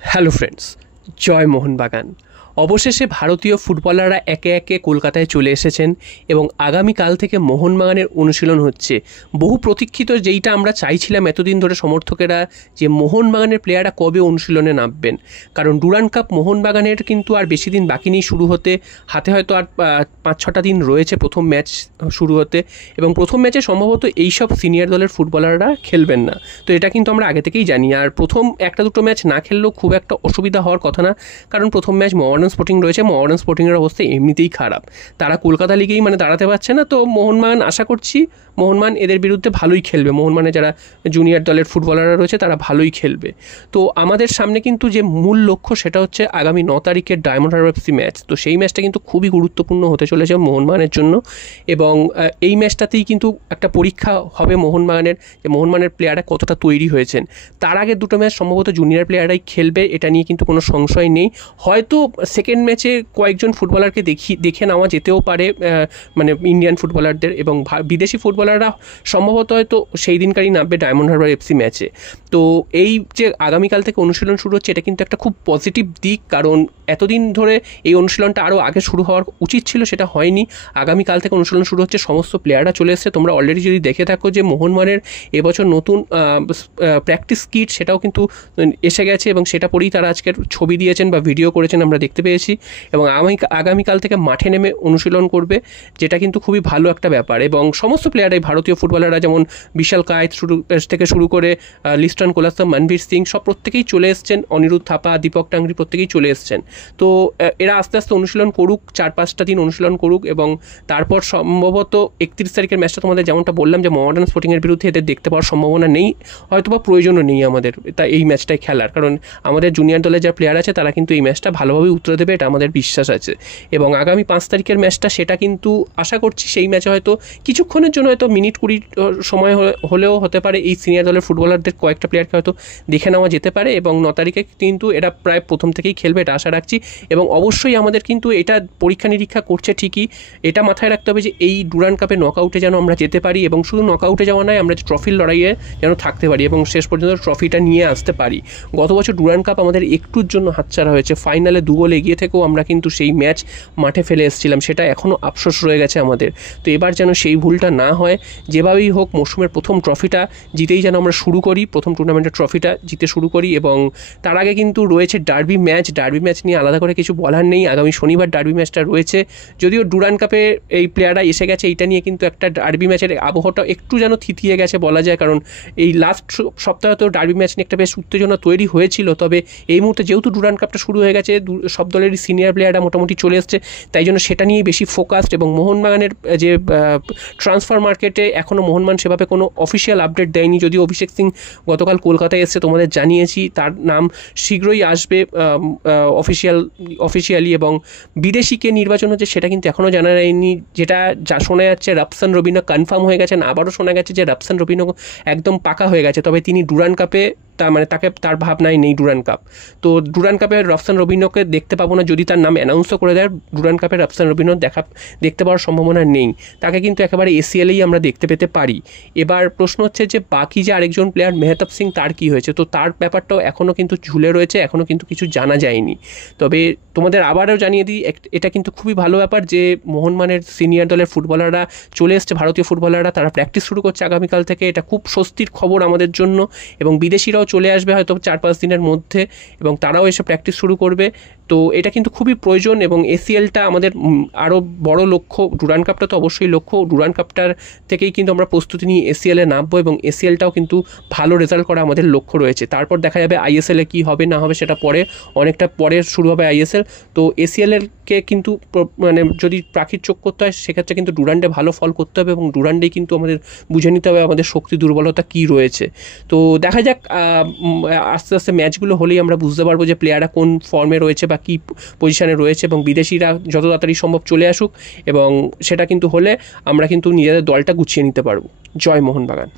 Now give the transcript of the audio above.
Hello friends, জয় মোহনবাগান। অবশেষে ভারতীয় ফুটবলাররা একে একে কলকাতায় চলে এসেছেন এবং আগামীকাল থেকে মোহনবাগানের অনুশীলন হচ্ছে। বহু প্রতীক্ষিত, যেইটা আমরা চাইছিলাম এতদিন ধরে সমর্থকেরা, যে মোহনবাগানের প্লেয়াররা কবে অনুশীলনে নামবেন। কারণ ডুরান্ড কাপ মোহনবাগানের কিন্তু আর বেশি দিন বাকি নেই শুরু হতে, হাতে হয়তো আর 5-6টা দিন রয়েছে প্রথম ম্যাচ শুরু হতে, এবং প্রথম ম্যাচে সম্ভবত এইসব সিনিয়র দলের ফুটবলাররা খেলবেন না। তো এটা কিন্তু আমরা আগে থেকেই জানি। আর প্রথম একটা দুটো ম্যাচ না খেললেও খুব একটা অসুবিধা হওয়ার কথা না, কারণ প্রথম ম্যাচ মোহামেডান স্পোর্টিং রয়েছে। মোহামেডান স্পোর্টিংয়ের অবস্থা এমনিতেই খারাপ, তারা কলকাতা লিগেই দাঁড়াতে পারছে না। তো মোহনবাগান, আশা করছি মোহনবাগান এদের বিরুদ্ধে ভালোই খেলবে। মোহনবাগানে যারা জুনিয়র দলের ফুটবলাররা রয়েছে তারা ভালোই খেলবে। তো আমাদের সামনে কিন্তু যে মূল লক্ষ্য সেটা হচ্ছে আগামী 9 তারিখের ডায়মন্ড হারবার এফসি ম্যাচ। তো সেই ম্যাচটা কিন্তু খুবই গুরুত্বপূর্ণ হতে চলেছে মোহনবাগানের জন্য, এবং এই ম্যাচটাতেই কিন্তু একটা পরীক্ষা হবে মোহনবাগানের, যে মোহনবাগানের প্লেয়াররা কতটা তৈরি হয়েছেন। তার আগে দুটো ম্যাচ সম্ভবত জুনিয়র প্লেয়াররাই খেলবে, এটা নিয়ে কিন্তু কোনো সংশয় নেই। হয়তো সেকেন্ড ম্যাচে কয়েকজন ফুটবলারকে দেখে নেওয়া যেতেও পারে, ইন্ডিয়ান ফুটবলারদের, এবং বিদেশি ফুটবলাররা সম্ভবত হয়তো সেই দিনকারই নামবে ডায়মন্ড হারবার এফসি ম্যাচে। তো এই যে আগামীকাল থেকে অনুশীলন শুরু হচ্ছে, এটা কিন্তু একটা খুব পজিটিভ দিক, কারণ এতদিন ধরে এই অনুশীলনটা আরও আগে শুরু হওয়ার উচিত ছিল, সেটা হয়নি। আগামীকাল থেকে অনুশীলন শুরু হচ্ছে, সমস্ত প্লেয়াররা চলে এসছে। তোমরা অলরেডি যদি দেখে থাকো যে মোহনবাগানের এবছর নতুন প্র্যাকটিস কিট সেটাও কিন্তু এসে গেছে, এবং সেটা পরেই তারা আজকের ছবি দিয়েছেন বা ভিডিও করেছেন, আমরা দেখতে পেয়েছি। এবং আগামীকাল থেকে মাঠে নেমে অনুশীলন করবে, যেটা কিন্তু খুবই ভালো একটা ব্যাপার। এবং সমস্ত প্লেয়াররাই, ভারতীয় ফুটবলাররা যেমন বিশাল কায়েত থেকে শুরু করে লিস্টন কোলাস্তা, মনবীর সিং, সব প্রত্যেকেই চলে এসছেন। অনিরুদ্ধ থাপা, দীপক টাংরি প্রত্যেকেই চলে এসছেন। তো এরা আস্তে আস্তে অনুশীলন করুক, 4-5টা দিন অনুশীলন করুক, এবং তারপর সম্ভবত 31 তারিখের ম্যাচটা তোমাদের যেমনটা বললাম যে মোহামেডান স্পোর্টিংয়ের বিরুদ্ধে এদের দেখতে পাওয়ার সম্ভাবনা নেই, হয়তো বা প্রয়োজনও নেই আমাদের এই ম্যাচটাই খেলার, কারণ আমাদের জুনিয়র দলের যা প্লেয়ার আছে তারা কিন্তু এই ম্যাচটা ভালোভাবে উত্তরে দেবে, এটা আমাদের বিশ্বাস আছে। এবং আগামী 5 তারিখের ম্যাচটা, সেটা কিন্তু আশা করছি সেই ম্যাচে হয়তো কিছুক্ষণের জন্য, হয়তো মিনিট 20 সময় হলেও হতে পারে, এই সিনিয়র দলের ফুটবলারদের কয়েকটা প্লেয়ারকে হয়তো দেখে নেওয়া যেতে পারে। এবং 9 তারিখে কিন্তু এরা প্রায় প্রথম থেকেই খেলবে, এটা আশা রাখছি। এবং অবশ্যই আমাদের কিন্তু এটা পরীক্ষা নিরীক্ষা করছে ঠিকই, এটা মাথায় রাখতে হবে যে এই ডুরান্ড কাপে নকআউটে যেন আমরা যেতে পারি, এবং শুধু নকআউটে যাওয়া নয়, আমরা ট্রফির লড়াইয়ে যেন থাকতে পারি এবং শেষ পর্যন্ত ট্রফিটা নিয়ে আসতে পারি। গত বছর ডুরান্ড কাপ আমাদের একটুর জন্য হাতছাড়া হয়েছে, ফাইনালে 2 গোল এগিয়ে থেকেও আমরা কিন্তু সেই ম্যাচ মাঠে ফেলে এসেছিলাম, সেটা এখনও আফসোস রয়ে গেছে আমাদের। তো এবার যেন সেই ভুলটা না হয়, যেভাবেই হোক মৌসুমের প্রথম ট্রফিটা জিতেই যেন আমরা শুরু করি, প্রথম টুর্নামেন্টের ট্রফিটা জিতে শুরু করি। এবং তার আগে কিন্তু রয়েছে ডার্বি ম্যাচ নিয়ে আলাদা করে কিছু বলার নেই। আগামী শনিবার ডার্বি ম্যাচটা রয়েছে, যদিও ডুরান্ড কাপে এই প্লেয়াররা এসে গেছে, এইটা নিয়ে কিন্তু একটা ডার্বি ম্যাচের আবহাওয়াটা একটু যেন থিতিয়ে গেছে বলা যায়, কারণ এই লাস্ট সপ্তাহে তো ডার্বি ম্যাচ নিয়ে একটা বেশ উত্তেজনা তৈরি হয়েছিল। তবে এই মুহূর্তে যেহেতু ডুরান্ড কাপটা শুরু হয়ে গেছে, সব দলেরই সিনিয়র প্লেয়াররা মোটামুটি চলে এসছে, তাই জন্য সেটা নিয়েই বেশি ফোকাসড। এবং মোহনবাগানের যে ট্রান্সফার মার্কেটে এখনও মোহনবাগান সেভাবে কোনো অফিসিয়াল আপডেট দেয়নি, যদিও অভিষেক সিং গতকাল কলকাতায় এসছে, তোমাদের জানিয়েছি, তার নাম শীঘ্রই আসবে অফিসিয়ালি। এবং বিদেশিকে নির্বাচন হচ্ছে সেটা কিন্তু এখনও জানা যায়নি, যেটা শোনা যাচ্ছে রাফসান রবিনো কনফার্ম হয়ে গেছেন। আবারও শোনা গেছে যে রাফসান রবিনো একদম পাকা হয়ে গেছে, তবে তিনি ডুরান্ড কাপে তার ভাবনায় নেই ডুরান্ড কাপ। তো ডুরান্ড কাপে রাফসান রবিনোকে দেখতে পাবো না, যদি তার নাম অ্যানাউন্সও করে দেয়, ডুরান্ড কাপে রাফসান রবিনো দেখতে পাওয়ার সম্ভাবনা নেই। তাকে কিন্তু একেবারে এসিএলেই আমরা দেখতে পেতে পারি। এবার প্রশ্ন হচ্ছে যে বাকি যে আরেকজন প্লেয়ার মেহতাব সিং, তার কী হয়েছে? তো তার ব্যাপারটাও এখনও কিন্তু ঝুলে রয়েছে, এখনও কিন্তু কিছু জানা যায়নি। তবে তোমাদের আবারও জানিয়ে দিই, এটা কিন্তু খুবই ভালো ব্যাপার যে মোহনবাগানের সিনিয়র দলের ফুটবলাররা চলে এসছে, ভারতীয় ফুটবলাররা, তারা প্র্যাকটিস শুরু করছে আগামীকাল থেকে। এটা খুব স্বস্তির খবর আমাদের জন্য। এবং বিদেশিরাও চলে আসবে হয়তো 4-5 দিনের মধ্যে, এবং তারাও এসে প্র্যাকটিস শুরু করবে। তো এটা কিন্তু খুবই প্রয়োজন। এবং এসিএলটা আমাদের আরও বড় লক্ষ্য, ডুরান্ড কাপটা তো অবশ্যই লক্ষ্য, ডুরান্ড কাপটার থেকেই কিন্তু আমরা প্রস্তুতি নিয়ে এসিএলে নামবো, এবং এসিএলটাও কিন্তু ভালো রেজাল্ট করা আমাদের লক্ষ্য রয়েছে। তারপর দেখা যাবে আইএসএলে কী হবে না হবে, সেটা অনেকটা পরে শুরু হবে আইএসএল। তো এসিএলকে কিন্তু যদি পাখির চোখ করতে হয়, সেক্ষেত্রে কিন্তু ডুরান্ডে ভালো ফল করতে হবে, এবং ডুরান্ডেই কিন্তু আমাদের বুঝে নিতে হবে আমাদের শক্তি দুর্বলতা কী রয়েছে। তো দেখা যাক, আস্তে আস্তে ম্যাচগুলো হলেই আমরা বুঝতে পারবো যে প্লেয়াররা কোন ফর্মে রয়েছে বা কী পজিশানে রয়েছে, এবং বিদেশিরা যত তাড়াতাড়ি সম্ভব চলে আসুক, এবং সেটা কিন্তু হলে আমরা কিন্তু নিজেদের দলটা গুছিয়ে নিতে পারবো। জয় মোহনবাগান।